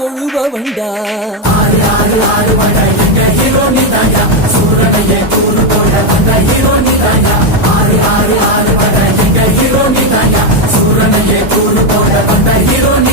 தொழுபவண்டா. ஆறு ஆறு ஆறு வட எங்க ஹீரோ நீதாயா, சூரனையே கூறு போட வந்த ஹீரோ நீதாயா. ஆறு ஆறு ஆறு வட எங்க ஹீரோ நீதாயா, சூரனையே கூறு போட வந்த ஹீரோ